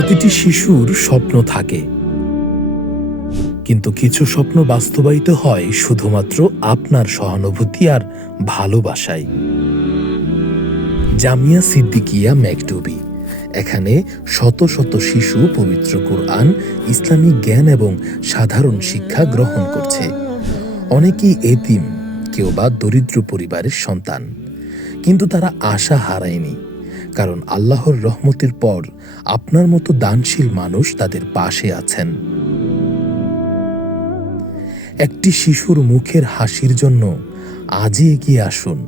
প্রতিটি শিশুর স্বপ্ন থাকে, কিন্তু কিছু স্বপ্ন বাস্তবায়িত হয় শুধুমাত্র আপনার সহানুভূতি আর ভালোবাসায়। জামিয়া সিদ্দিকিয়া মেকটুবি, এখানে শত শত শিশু পবিত্র কোরআন, ইসলামিক জ্ঞান এবং সাধারণ শিক্ষা গ্রহণ করছে। অনেকেই এতিম, কেউ বা দরিদ্র পরিবারের সন্তান, কিন্তু তারা আশা হারায়নি, কারণ আল্লাহর রহমতের পর আপনার মতো দানশীল মানুষ তাদের পাশে আছেন। একটি শিশুর মুখের হাসির জন্য আজই এগিয়ে আসুন।